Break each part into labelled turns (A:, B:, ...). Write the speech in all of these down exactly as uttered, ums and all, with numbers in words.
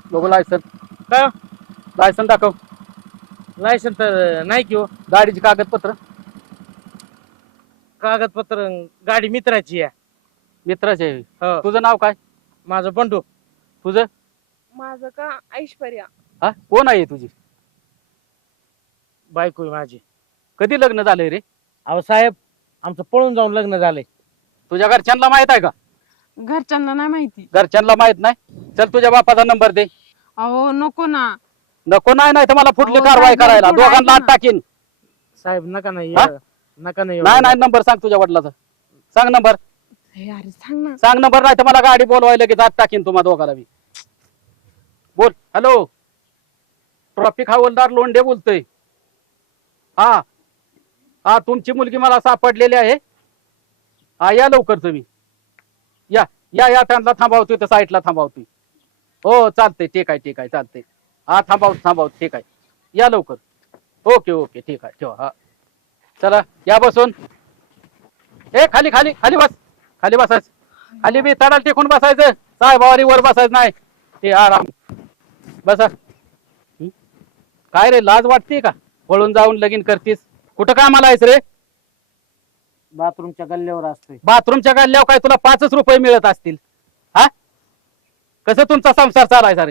A: बघू लायसन.
B: काय
A: लायसन दाखव.
B: लायसन तर नाही की हो.
A: गाडीची कागदपत्र.
B: कागदपत्र गाडी मित्राची आहे.
A: मित्राचे.
B: हो.
A: तुझं नाव काय?
B: माझं बंडू.
A: तुझं?
C: माझं का ऐश्वर्या.
A: हा कोण आहे तुझी?
B: बायको आहे माझी.
A: कधी लग्न झालंय रे?
B: अहो साहेब आमचं पळून जाऊन लग्न झालंय.
A: तुझ्या घरच्यांना माहित आहे का?
C: घरच्यांना नाही माहिती.
A: घरच्यांना माहित नाही. चल तुझ्या बापाचा नंबर दे.
C: अहो नको ना.
A: नको नाही नाही तर मला पुढली
C: अहो,
A: कारवाई
C: साहेब,
A: करायला
C: थोडं
A: दोघांना आत
C: ऐका ना.
A: टाकीन.
B: साहेब नका नाही
A: हा?
B: नका नाही
A: नाही नाही नंबर सांग तुझ्या वडिलाचा. सांग नंबर.
C: हे अरे सांग ना.
A: सांग नंबर नाही तर मला गाडी बोलवायला लगेच आत टाकीन तुम्हा दोघाला मी. बोल. हॅलो ट्रॉफिक हवालदार लोंढे बोलतोय. हा हा तुमची मुलगी मला सापडलेली आहे. हा या लवकर तुम्ही. या या या त्यांना थांबवतोय तर साईडला थांबवतोय. हो चालतंय ठीक आहे ठीक आहे चालतंय. हा थांबव थांबव ठीक आहे. या लवकर. ओके ओके ठीक आहे ठेवा. हा चला या बसून. ए खाली खाली खाली बस. खाली बसायचं. खाली बी तडाल टेकून बसायचं. साहेबावारी वर बसायचं नाही. ते आराम बसा. हं? काय रे लाज वाटते का? पळून जाऊन लगीन करतीस. कुठं कामाला आहेस रे?
B: बाथरूमच्या गल्ल्यावर असतोय.
A: बाथरूमच्या गल्ल्यावर काय तुला पाचच रुपये मिळत असतील. हा कसं तुमचा संसार चालायचा रे?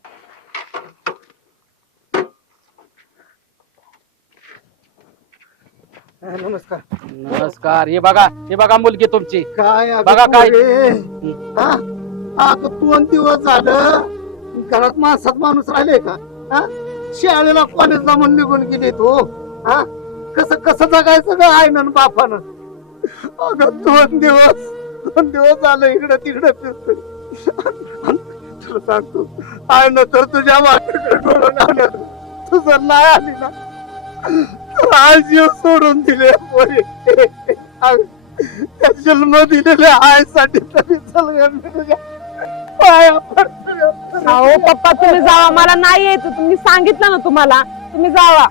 D: नमस्कार.
A: नमस्कार. हे बघा हे बघा मुलगी तुमची.
D: काय अगं
A: बघा काय.
D: पोरे? हा? अगं दोन दिवस झालं घरात माणसात माणूस राहिले का? हा? शाळेला कॉलेजला म्हणून निघून गेले तू. हा कसं कसं जगायचं ग आईनं बापानं? अगं दोन दिवस दोन दिवस झालं इकडं तिकडं फिरतोय. तुला सांगतो आईनं तर तुझ्या वाटेकडे डोळून आलं. तुझं नाही आली ना तर आज जीव सोडून दिले पोरी. त्या जन्म दिलेल्या आईसाठी तरी चल तुझ्या पाया पडतो.
C: अहो पप्पा तुम्ही जावा. मला नाही यायचं. तुम्ही सांगितलं ना तुम्हाला. तुम्ही जावा.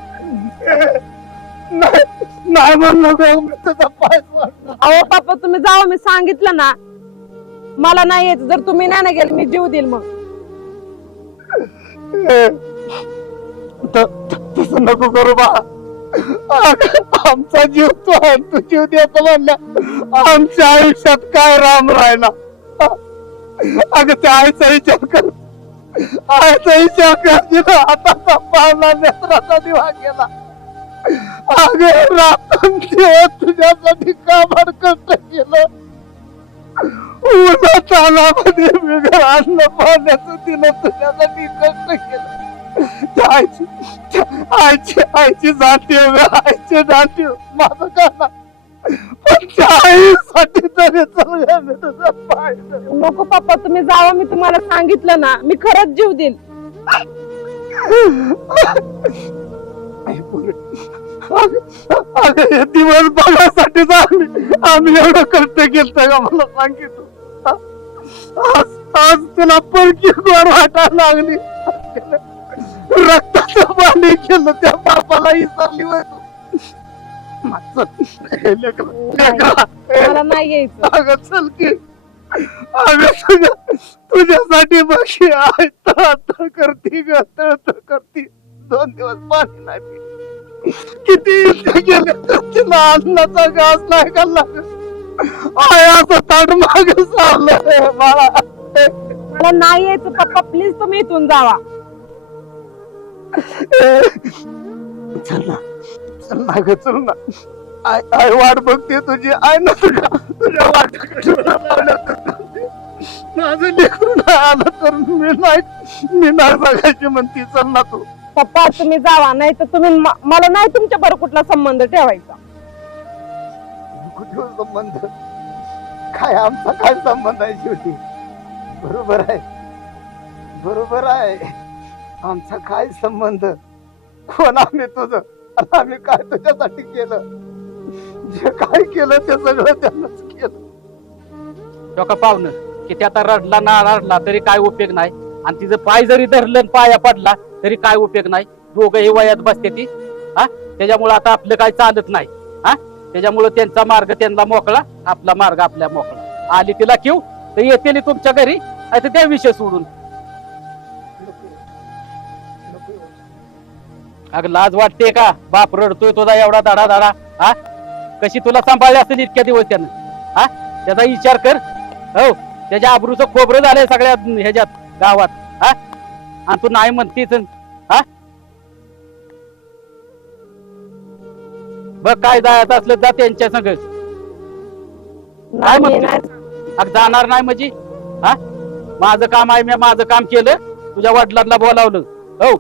D: नाही नाही म्हणलं ग मी तुझा पाय पडला.
C: अहो पप्पा तुम्ही जावा. मी सांगितलं ना मला नाही यायचं. जर तुम्ही नाही ना गेले मी जीव देईल. मग
D: तसं नको करू बा. आमचा जीव तो आहे तू जीव देतो म्हणल्या आमच्या आयुष्यात काय राम राहिला. अगं त्या आईचा विचार कर. आईचा विचार कर. हाताचा पावला नेत्राचा दिवा गेला. अगं रात्रंदिवस तुझ्यासाठी कामाड कष्ट केलं. उन्हा तानामध्ये वेगळं अन्न पाण्याचं तिनं तुझ्यासाठी कष्ट केलं. त्या आईची त्या आईची आईची जाणीव आईची जाणीव माझं का ना पण त्या आईसाठी तरी चल मी तुझा पाय धरेन.
C: नको पप्पा तुम्ही जावा. मी तुम्हाला सांगितलं ना मी खरंच जीव देईल.
D: आई पोरे, अगं अगं हे दिवस बघायसाठीच आम्ही आम्ही एवढं कष्ट केलं का मला सांगितलं. आज आज तुला परकी गोर वाटायला लागली. रक्ताचं पाणी केलं त्या बापाला विसरली होय तू. हे लेकरं, लेकरं,
C: मला नाही यायचं.
D: अगं चल की अगं तुझ्या तुझ्यासाठी बशी आहे तळ करती ग तळ करती. दोन दिवस पाणी नाही पिली. किती युद्ध केले तर तिला अन्नाचा घास नाही खाल्ला. आय असं ताट माग चाललंय बाळा.
C: मला नाही यायचं पप्पा. प्लीज तुम्ही इथून जावा.
D: चल ना चल ना ग चल ना. आय आय वाट बघते तुझी. आय ना तुझ्या तुझ्या वाटाकडे माझं लेकरू नाही आलं तर मी नाही मी नाही बघायची म्हणती. चल ना तू.
C: पप्पा तुम्ही जावा. नाही तर तुम्ही म- मला नाही तुमच्या बरोबर कुठला संबंध ठेवायचा.
D: कुठे संबंध काय आमचा काय संबंध आहे शेवटी. बरोबर आहे बरोबर आहे. आमचा काय संबंध. कोण आम्ही तुझं आणि आम्ही काय तुझ्यासाठी केलं. जे काय केलं ते सगळं त्यानंच केलं.
A: डोका पाहुणं की आता रडला ना रडला तरी काय उपयोग नाही. आणि तिचं पाय जरी धरलं आणि पाया पडला तरी काय उपयोग नाही. दोघं हे वयात बसते ती. हा त्याच्यामुळे आता आपलं काय चालत नाही. हा त्याच्यामुळे त्यांचा मार्ग त्यांना मोकळा आपला मार्ग आपल्या मोकळा. आली तिला किव तर येते तुमच्या घरी. आता त्या विषय सोडून अगं लाज वाटते का? बाप रडतोय तुझा एवढा दाडा दाडा. हा कशी तुला सांभाळली असेल इतक्या दिवस त्यानं. हा त्याचा विचार कर. हो त्याच्या आबरूचं खोबरं झालंय सगळ्या ह्याच्यात गावात. हा आणि तू नाही म्हणतीच. हा बघ काय जायचं असलं जा त्यांच्या संग. काय
C: नाही,
A: म्हणते?
C: नाही.
A: अगं जाणार नाही म्हणजे? हा माझं काम आहे, मी माझं काम केलं, तुझ्या वडिलांना बोलावलं. हो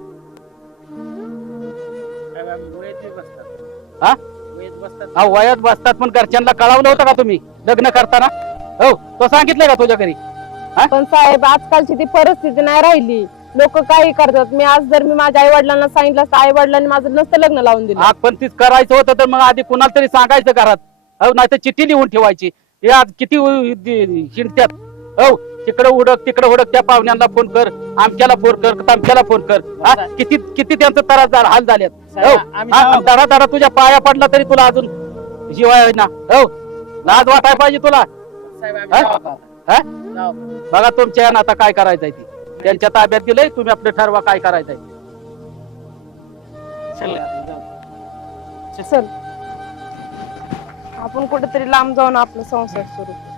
B: साहेब, आम्ही वयात बसतात.
A: हा
B: वयात बसतात.
A: हा वयात बसतात पण घरच्यांना कळवलं होतं का तुम्ही लग्न करताना? हो तो सांगितलंय का तुझ्या घरी?
C: पण साहेब आजकालची ती परिस्थिती नाही राहिली. लोक काही करतात. मी आज जर मी माझ्या आई वडिलांना सांगितलं असतं, आई वडिलांनी माझं नसतं लग्न लावून दिलं.
A: आग पण तीच करायचं होतं तर मग आधी कुणाला तरी सांगायचं घरात. हो नाही तर चिठ्ठी लिहून ठेवायची. हे आज किती हिंडत्यात. हो तिकडे उडक तिकडे उडक, त्या पाहुण्यांना फोन कर, आमच्याला फोन कर, तमच्याला फोन कर. हा किती किती त्यांचं त्रास झाला, हाल झालेत. हो
B: साहेब, आम्ही
A: हा,
B: जाऊ.
A: धडा धडा तुझ्या पाया पडला तरी तुला अजून जीवाय ना. हो लाज वाटाय पाहिजे तुला.
B: साहेब, आम्ही
A: हा?
B: जाऊ आता.
A: हा
B: जाऊ.
A: बघा तुमच्या यानं आता काय करायचंय ती त्यांच्या ताब्यात दिलंय. तुम्ही आपलं ठरवा काय करायचंय.
B: चला, जाऊ.
C: चल आपण कुठेतरी लांब जाऊन आपला संसार सुरू करू.